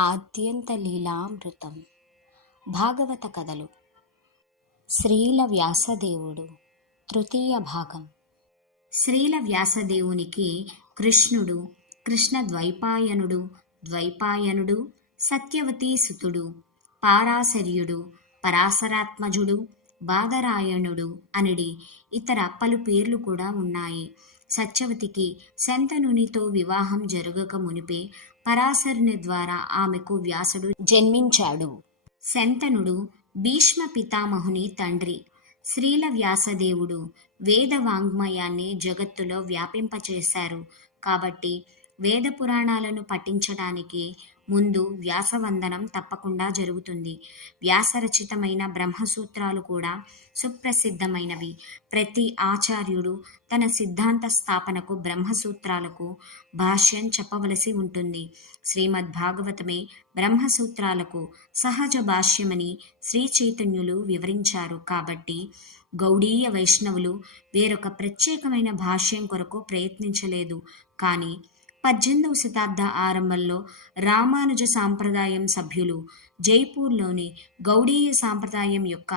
ఆద్యంత లీలామృతం. భాగవత కథలు. శ్రీల వ్యాసదేవుడు. తృతీయ భాగం. శ్రీల వ్యాసదేవునికి కృష్ణుడు, కృష్ణ ద్వైపాయనుడు, ద్వైపాయనుడు సత్యవతీ సుతుడు, పారాశర్యుడు, పరాశరాత్మజుడు, బాదరాయణుడు అనిడి ఇతర పలు పేర్లు కూడా ఉన్నాయి. సత్యవతికి శంతనునితో వివాహం జరగక మునిపే పరాశరుని ద్వారా ఆమెకు వ్యాసుడు జన్మించాడు. శంతనుడు భీష్మ పితామహుని తండ్రి. శ్రీల వ్యాసదేవుడు వేద వాంగ్మయాన్ని జగత్తులో వ్యాపింపచేశారు. కాబట్టి వేద పురాణాలను పఠించడానికి ముందు వ్యాసవందనం తప్పకుండా జరుగుతుంది. వ్యాసరచితమైన బ్రహ్మసూత్రాలు కూడా సుప్రసిద్ధమైనవి. ప్రతి ఆచార్యుడు తన సిద్ధాంత స్థాపనకు బ్రహ్మసూత్రాలకు భాష్యం చెప్పవలసి ఉంటుంది. శ్రీమద్ భాగవతమే బ్రహ్మసూత్రాలకు సహజ భాష్యమని శ్రీ చైతన్యులు వివరించారు. కాబట్టి గౌడీయ వైష్ణవులు వేరొక ప్రత్యేకమైన భాష్యం కొరకు ప్రయత్నించలేదు. కానీ 18వ శతాబ్ద ఆరంభంలో రామానుజ సాంప్రదాయం సభ్యులు జైపూర్లోని గౌడీయ సాంప్రదాయం యొక్క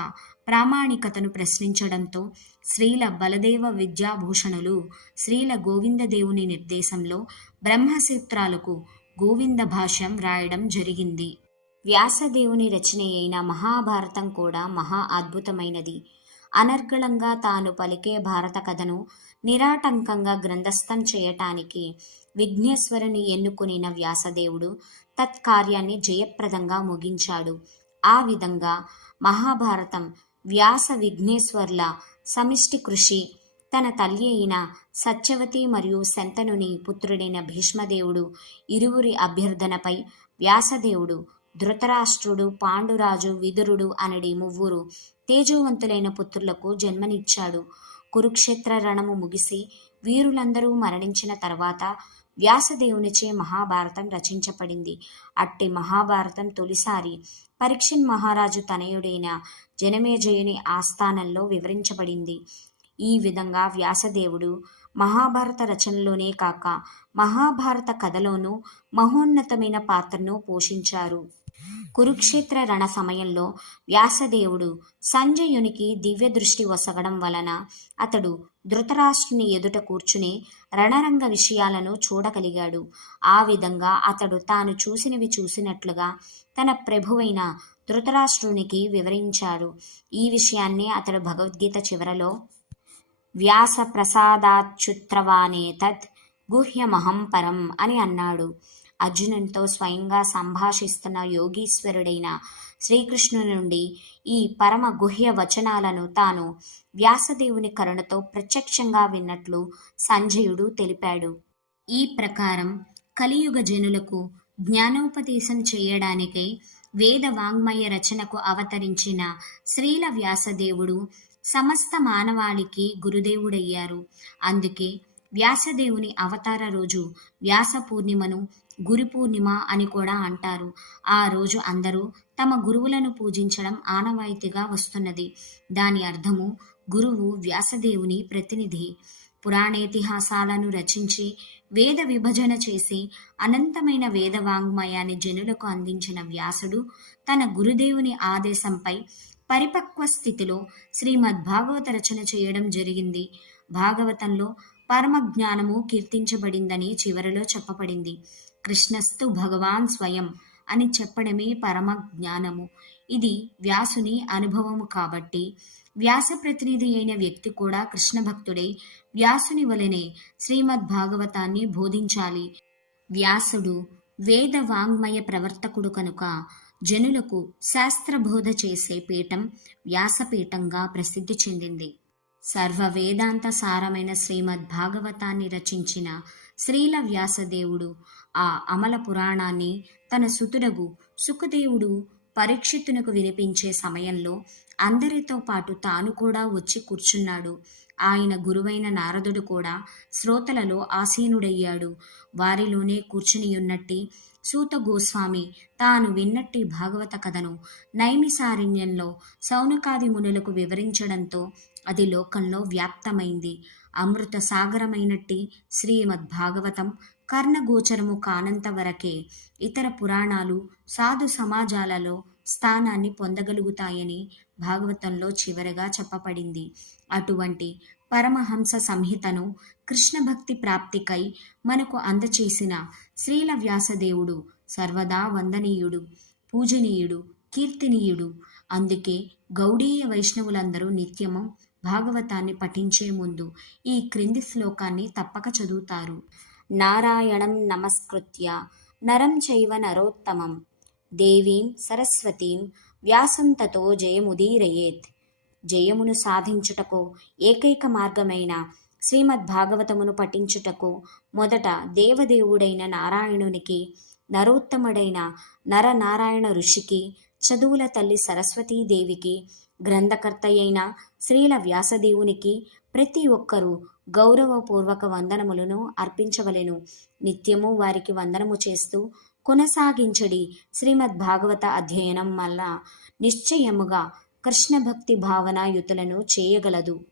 ప్రామాణికతను ప్రశ్నించడంతో శ్రీల బలదేవ విద్యాభూషణులు శ్రీల గోవిందదేవుని నిర్దేశంలో బ్రహ్మసూత్రాలకు గోవింద భాష్యం రాయడం జరిగింది. వ్యాసదేవుని రచన అయిన మహాభారతం కూడా మహా అద్భుతమైనది. అనర్గళంగా తాను పలికే భారత కథను నిరాటంకంగా గ్రంథస్థం చేయటానికి విఘ్నేశ్వరుని ఎన్నుకునిన వ్యాసదేవుడు తత్కార్యాన్ని జయప్రదంగా ముగించాడు. ఆ విధంగా మహాభారతం వ్యాస విఘ్నేశ్వర్ల సమిష్టి కృషి. తన తల్లి అయిన సత్యవతి మరియు శంతనుని పుత్రుడైన భీష్మదేవుడు ఇరువురి అభ్యర్థనపై వ్యాసదేవుడు ధృతరాష్ట్రుడు, పాండురాజు, విదురుడు అనడి ముగ్గురు తేజోవంతులైన పుత్రులకు జన్మనిచ్చాడు. కురుక్షేత్ర రణము ముగిసి వీరులందరూ మరణించిన తర్వాత వ్యాసదేవునిచే మహాభారతం రచించబడింది. అట్టి మహాభారతం తొలిసారి పరీక్షిత్ మహారాజు తనయుడైన జనమేజయుని ఆస్థానంలో వివరించబడింది. ఈ విధంగా వ్యాసదేవుడు మహాభారత రచనలోనే కాక మహాభారత కథలోనూ మహోన్నతమైన పాత్రను పోషించారు. కురుక్షేత్ర రణ సమయంలో వ్యాసదేవుడు సంజయునికి దివ్య దృష్టి వసగడం వలన అతడు ధృతరాష్ట్రుని ఎదుట కూర్చుని రణరంగ విషయాలను చూడగలిగాడు. ఆ విధంగా అతడు తాను చూసినవి చూసినట్లుగా తన ప్రభువైన ధృతరాష్ట్రునికి వివరించాడు. ఈ విషయాన్ని అతడు భగవద్గీత చివరలో వ్యాస ప్రసాదాచ్యుత్రవానేతత్ గుహ్యమహం పరం అని అన్నాడు. అర్జునునితో స్వయంగా సంభాషిస్తున్న యోగీశ్వరుడైన శ్రీకృష్ణుని నుండి ఈ పరమ గుహ్య వచనాలను తాను వ్యాసదేవుని కరుణతో ప్రత్యక్షంగా విన్నట్లు సంజయుడు తెలిపాడు. ఈ ప్రకారం కలియుగ జనులకు జ్ఞానోపదేశం చేయడానికై వేద వాంగ్మయ రచనకు అవతరించిన శ్రీల వ్యాసదేవుడు సమస్త మానవాళికి గురుదేవుడయ్యారు. అందుకే వ్యాసదేవుని అవతార రోజు వ్యాస పూర్ణిమను గురు పూర్ణిమ అని కూడా అంటారు. ఆ రోజు అందరూ తమ గురువులను పూజించడం ఆనవాయితీగా వస్తున్నది. దాని అర్థము గురువు వ్యాసదేవుని ప్రతినిధి. పురాణేతిహాసాలను రచించి వేద విభజన చేసి అనంతమైన వేద వాంగ్మయాన్ని జనులకు అందించిన వ్యాసుడు తన గురుదేవుని ఆదేశంపై పరిపక్వ స్థితిలో శ్రీమద్ భాగవత రచన చేయడం జరిగింది. భాగవతంలో పరమ జ్ఞానము కీర్తించబడిందని చివరిలో చెప్పబడింది. కృష్ణస్తు భగవాన్ స్వయం అని చెప్పడమే పరమ జ్ఞానము. ఇది వ్యాసుని అనుభవము. కాబట్టి వ్యాస ప్రతినిధి అయిన వ్యక్తి కూడా కృష్ణ భక్తుడై వ్యాసుని వలనే శ్రీమద్ భాగవతాన్ని బోధించాలి. వ్యాసుడు వేద వాంగ్మయ ప్రవర్తకుడు కనుక జనులకు శాస్త్రబోధ చేసే పీఠం వ్యాసపీఠంగా ప్రసిద్ధి చెందింది. సర్వ వేదాంత సారమైన శ్రీమద్ భాగవతాన్ని రచించిన శ్రీల వ్యాసదేవుడు ఆ అమల పురాణాన్ని తన సుతుడగు సుఖదేవుడు పరీక్షిత్తునకు వినిపించే సమయంలో అందరితో పాటు తాను కూడా వచ్చి కూర్చున్నాడు. ఆయన గురువైన నారదుడు కూడా శ్రోతలలో ఆసీనుడయ్యాడు. వారిలోనే కూర్చునియున్నట్టి సూత గోస్వామి తాను విన్నట్టి భాగవత కథను నైమిసారణ్యంలో సౌనకాది మునులకు వివరించడంతో అది లోకంలో వ్యాప్తమైంది. అమృత సాగరమైనట్టి శ్రీమద్ భాగవతం కర్ణగోచరము కానంత వరకే ఇతర పురాణాలు సాధు సమాజాలలో స్థానాన్ని పొందగలుగుతాయని భాగవతంలో చివరగా చెప్పబడింది. అటువంటి పరమహంస సంహితను కృష్ణ భక్తి ప్రాప్తికై మనకు అందచేసిన శ్రీల వ్యాసదేవుడు సర్వదా వందనీయుడు, పూజనీయుడు, కీర్తనీయుడు. అందుకే గౌడీయ వైష్ణవులందరూ నిత్యము భాగవతాన్ని పఠించే ముందు ఈ క్రింది శ్లోకాన్ని తప్పక చదువుతారు. నారాయణం నమస్కృత్య నరం చైవ నరోత్తమం దేవీం సరస్వతీం వ్యాసం తతో జయముదీరయేత్. జయమును సాధించుటకు ఏకైక మార్గమైన శ్రీమద్భాగవతమును పఠించుటకు మొదట దేవదేవుడైన నారాయణునికి, నరోత్తముడైన నరనారాయణ ఋషికి, చదువుల తల్లి సరస్వతీదేవికి, గ్రంథకర్త అయిన శ్రీల వ్యాసదేవునికి ప్రతి ఒక్కరూ గౌరవపూర్వక వందనములను అర్పించవలెను. నిత్యము వారికి వందనము చేస్తూ కొనసాగించడి శ్రీమద్భాగవత అధ్యయనం వల్ల నిశ్చయముగా కృష్ణ భక్తి భావనాయుతులను చేయగలదు.